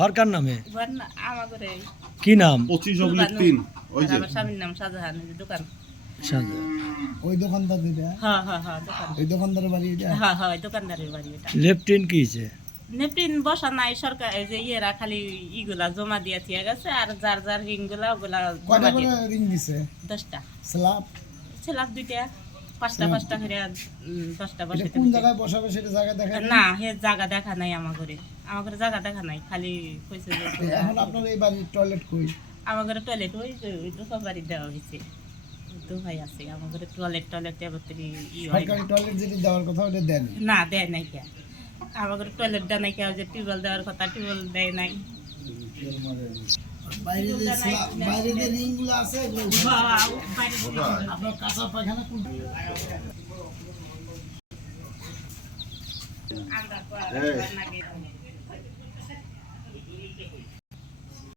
ঘর কার নামে? ঘর না আমাদের কি নাম? 25/3 ওই যে আমার স্বামীর নাম শাহজাহান, এই যে দোকান। ওই দোকানদার দিটা হ্যাঁ হ্যাঁ হ্যাঁ দোকান। ওই দোকানদারের বাড়ি এটা হ্যাঁ হ্যাঁ ওই দোকানদারের বাড়ি এটা। লেফটেন কি হয়েছে? নেপটিন বসা নাই, সরকার এই যে ইয়েরা খালি ইগুলা জমা দিয়ে থিয়ে গেছে, আর যার যার রিং গুলা ওগুলা কয়টা জমা করে দিয়ে রিং দিছে 10টা স্ল্যাব ছিলাম 2টা 5টা 5টা করে 10টা এটা বসে কোন জায়গায় বসাবে সেটা জায়গা দেখা না হে জায়গা দেখা নাই আমার ঘরে জায়গা দেখা নাই, খালি কইছে যে এখন আপনার এই বাড়ির টয়লেট কই আমার ঘরে টয়লেট ওই তো সব বাড়ি দেওয়া হয়েছে, তো ভাই আছে আমার ঘরে টয়লেট এবারে ই হয় সরকারি টয়লেট যেটা দেওয়ার কথা ওটা দেন না, দেয় নাই কে আমার ঘরে টয়লেট দেয় নাই কে, যে টিউবওয়েল দেওয়ার কথা টিউবওয়েল দেয় নাই। বাইরে যে বাইরে যে রিং গুলো আছে এগুলো বাইরে আপনার কাঁচা পায়খানা কোন আমরা